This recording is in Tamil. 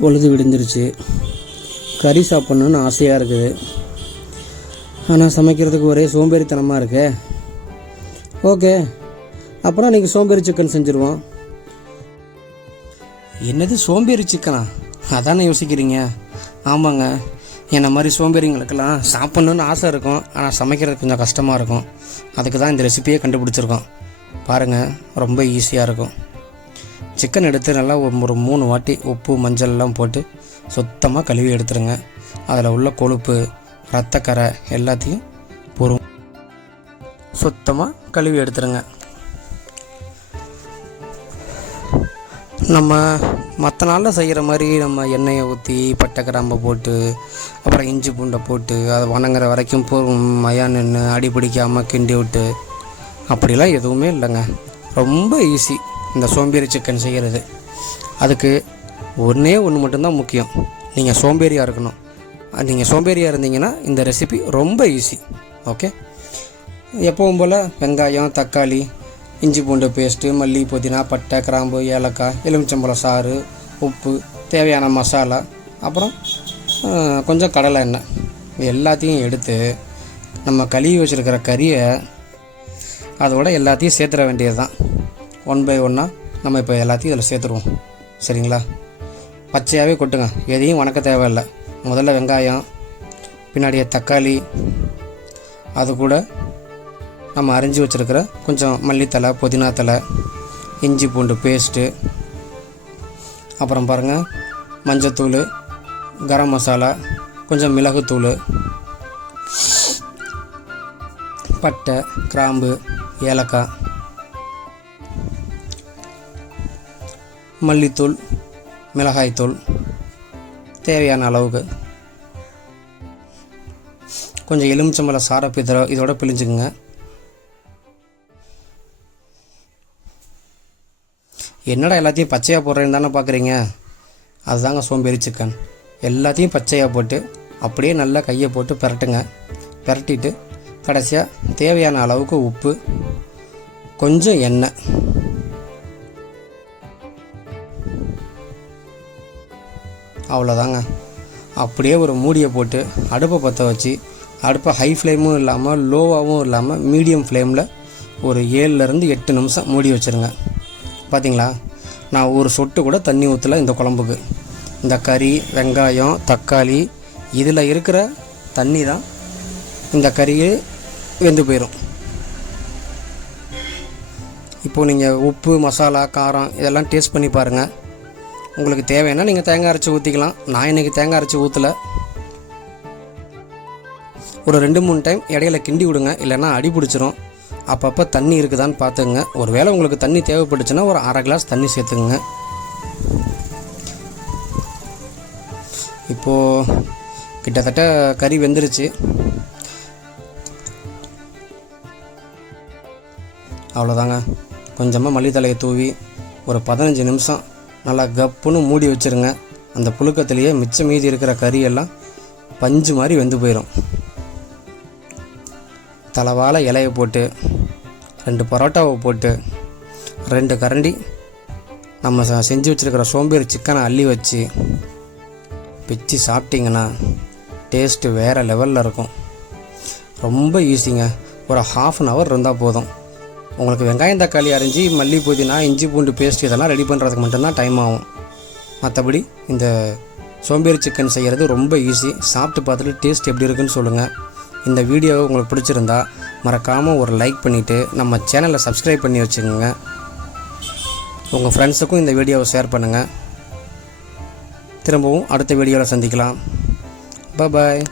பொழுது விடிஞ்சிருச்சு. கறி சாப்பிட்ணுன்னு ஆசையாக இருக்குது. ஆனால் சமைக்கிறதுக்கு ஒரே சோம்பேறித்தனமாக இருக்கே. ஓகே, அப்புறம் நீங்கள் சோம்பேறி சிக்கன் செஞ்சுருவோம். என்னது சோம்பேறி சிக்கனா? அதானே யோசிக்கிறீங்க? ஆமாங்க, என்னை மாதிரி சோம்பேறிங்களுக்கெல்லாம் சாப்பிட்ணுன்னு ஆசை இருக்கும், ஆனால் சமைக்கிறது கொஞ்சம் கஷ்டமாக இருக்கும். அதுக்கு தான் இந்த ரெசிபியே கண்டுபிடிச்சிருக்கோம். பாருங்கள், ரொம்ப ஈஸியாக இருக்கும். சிக்கன் எடுத்து நல்லா ஒரு 3 வாட்டி உப்பு மஞ்சள்லாம் போட்டு சுத்தமாக கழுவி எடுத்துருங்க. அதில் உள்ள கொழுப்பு ரத்தக்கரை எல்லாத்தையும் சுத்தமாக கழுவி எடுத்துருங்க. நம்ம மற்ற நாளில் செய்கிற மாதிரி நம்ம எண்ணெயை ஊற்றி பட்டை கிராம்பை போட்டு அப்புறம் இஞ்சி பூண்டை போட்டு அதை வணங்குற வரைக்கும் பொறுமையாக நின்று அடி பிடிக்காமல் கிண்டி விட்டு அப்படிலாம் எதுவுமே இல்லைங்க. ரொம்ப ஈஸி இந்த சோம்பேறி சிக்கன் செய்கிறது. அதுக்கு ஒன்று மட்டும்தான் முக்கியம். நீங்கள் சோம்பேறியாக இருக்கணும். நீங்கள் சோம்பேறியாக இருந்தீங்கன்னா இந்த ரெசிபி ரொம்ப ஈஸி. ஓகே, எப்பவும் போல் வெங்காயம், தக்காளி, இஞ்சி பூண்டு பேஸ்ட்டு, மல்லி, புதினா, பட்டை, கிராம்பு, ஏலக்காய், எலுமிச்சம்பழம் சாறு, உப்பு, தேவையான மசாலா, அப்புறம் கொஞ்சம் கடலை எண்ணெய், இது எல்லாத்தையும் எடுத்து நம்ம கழுவி வச்சுருக்கிற கறியை அதோட எல்லாத்தையும் சேர்த்துட வேண்டியது தான். 1 by 1 நம்ம இப்போ எல்லாத்தையும் இதில் சேர்த்துருவோம். சரிங்களா? பச்சையாகவே கொட்டுங்க, எதையும் வணக்க தேவையில்லை. முதல்ல வெங்காயம், பின்னாடியே தக்காளி, அது கூட நம்ம அரிஞ்சு வச்சுருக்கிற கொஞ்சம் மல்லித்தலை, புதினா தலை, இஞ்சி பூண்டு பேஸ்ட்டு, அப்புறம் பாருங்கள் மஞ்சத்தூள், கரம் மசாலா, கொஞ்சம் மிளகுத்தூள், பட்டை, கிராம்பு, ஏலக்காய், மல்லித்தூள், மிளகாய்த்தூள் தேவையான அளவுக்கு, கொஞ்சம் எலுமிச்சம்பழ சாரப்பு இதோட பிழிஞ்சுக்குங்க. என்னடா எல்லாத்தையும் பச்சையாக போடுறேன்னு தானே பார்க்குறீங்க? அதுதாங்க சோம்பேறி சிக்கன். எல்லாத்தையும் பச்சையாக போட்டு அப்படியே நல்லா கையை போட்டு பிரட்டுங்க. பிரட்டிட்டு கடைசியாக தேவையான அளவுக்கு உப்பு, கொஞ்சம் எண்ணெய், அவ்வளோதாங்க. அப்படியே ஒரு மூடியை போட்டு அடுப்பை பற்ற வச்சு, அடுப்பை ஹை ஃப்ளேமும் இல்லாமல் லோவாகவும் இல்லாமல் மீடியம் ஃப்ளேமில் ஒரு 7லேருந்து 8 நிமிஷம் மூடி வச்சுருங்க. பார்த்தீங்களா, நான் ஒரு சொட்டு கூட தண்ணி ஊற்றலை இந்த குழம்புக்கு. இந்த கறி, வெங்காயம், தக்காளி இதில் இருக்கிற தண்ணி தான் இந்த கறியை வெந்து போயிடும். இப்போது நீங்கள் உப்பு, மசாலா, காரம் இதெல்லாம் டேஸ்ட் பண்ணி பாருங்கள். உங்களுக்கு தேவைன்னா நீங்கள் தேங்காய் அரைச்சி ஊற்றிக்கலாம். நான் இன்றைக்கி தேங்காய் அரைச்சி ஊற்றலை. ஒரு 2-3 டைம் இடையில கிண்டி விடுங்க, இல்லைன்னா அடி பிடிச்சிரும். அப்பப்போ தண்ணி இருக்குதான்னு பார்த்துங்க. ஒரு வேளை உங்களுக்கு தண்ணி தேவைப்பட்டுச்சுன்னா ஒரு 1/2 கிளாஸ் தண்ணி சேர்த்துக்குங்க. இப்போது கிட்டத்தட்ட கறி வெந்துருச்சு. அவ்வளோதாங்க. கொஞ்சமாக மல்லித்தலையை தூவி ஒரு 15 நிமிஷம் நல்லா கப்புன்னு மூடி வச்சுருங்க. அந்த புழுக்கத்திலேயே மிச்சம் மீதி இருக்கிற கறியெல்லாம் பஞ்சு மாதிரி வெந்து போயிடும். தலைவாழை இலையை போட்டு 2 பரோட்டாவை போட்டு 2 கரண்டி நம்ம செஞ்சு வச்சுருக்கிற சோம்பேறி சிக்கனை அள்ளி வச்சு பிச்சு சாப்பிட்டிங்கன்னா டேஸ்ட்டு வேறு லெவலில் இருக்கும். ரொம்ப ஈஸிங்க. ஒரு 1/2 hour இருந்தால் போதும். உங்களுக்கு வெங்காயம், தக்காளி அரிஞ்சு, மல்லி, புதினா, இஞ்சி பூண்டு பேஸ்ட் இதெல்லாம் ரெடி பண்ணுறதுக்கு மட்டும்தான் டைம் ஆகும். மற்றபடி இந்த சோம்பேறி சிக்கன் செய்கிறது ரொம்ப ஈஸி. சாப்பிட்டு பார்த்துட்டு டேஸ்ட் எப்படி இருக்குன்னு சொல்லுங்கள். இந்த வீடியோவை உங்களுக்கு பிடிச்சிருந்தா மறக்காமல் ஒரு லைக் பண்ணிவிட்டு நம்ம சேனலை சப்ஸ்கிரைப் பண்ணி வச்சுக்கோங்க. உங்கள் ஃப்ரெண்ட்ஸுக்கும் இந்த வீடியோவை ஷேர் பண்ணுங்கள். திரும்பவும் அடுத்த வீடியோவில் சந்திக்கலாம். பாய்.